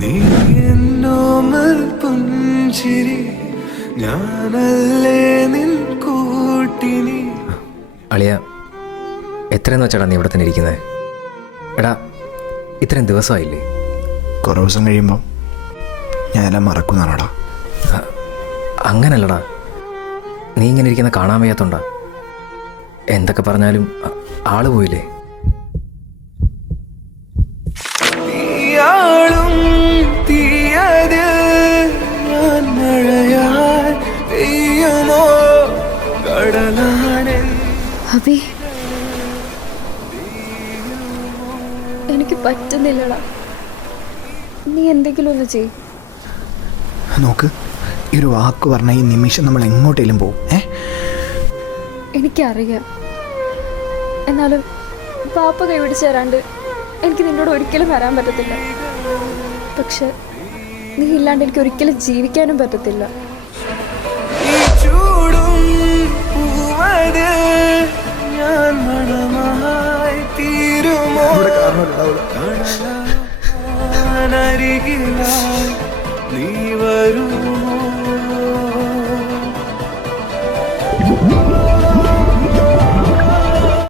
നീ എന്നോമൽ പുഞ്ചിരി ഞാനല്ലേ നിൻ കൂട്ടിനി. അളിയ, എത്രയെന്ന് വെച്ചാടാ നീ ഇവിടെ തന്നെ ഇരിക്കുന്നത്? എടാ, ഇത്രയും ദിവസമായില്ലേ? കുറേ ദിവസം കഴിയുമ്പം ഞാനെല്ലാം മറക്കുന്നതാണോടാ. അങ്ങനല്ലടാ, നീ ഇങ്ങനെ ഇരിക്കുന്ന കാണാൻ വയ്യാത്തോണ്ടാ. എന്തൊക്കെ പറഞ്ഞാലും ആള് പോയില്ലേ. തീയാളും തീയതിൽ ഞാൻ മഴയായി പെയ്യുമോ കടലാണെ. അബി, എനിക്ക് പറ്റുന്നില്ലടാ. നീ എന്തെങ്കിലും ഒന്ന് ചെയ്. നോക്ക്, ഈ ഒരു വാക്ക് പറഞ്ഞ ഈ നിമിഷം നമ്മൾ എങ്ങോട്ടേലും പോവും. എനിക്കറിയാം. എന്നാലും പാപ്പ കൈപിടിച്ച് തരാണ്ട് എനിക്ക് നിന്നോട് ഒരിക്കലും വരാൻ പറ്റത്തില്ല. പക്ഷെ നീ ഇല്ലാണ്ട് എനിക്ക് ഒരിക്കലും ജീവിക്കാനും പറ്റത്തില്ല. ഈ ചൂടും പൂവത് ഞാൻ മണമായി തീരുമോ കടലാരികിലായി നീ വരൂ.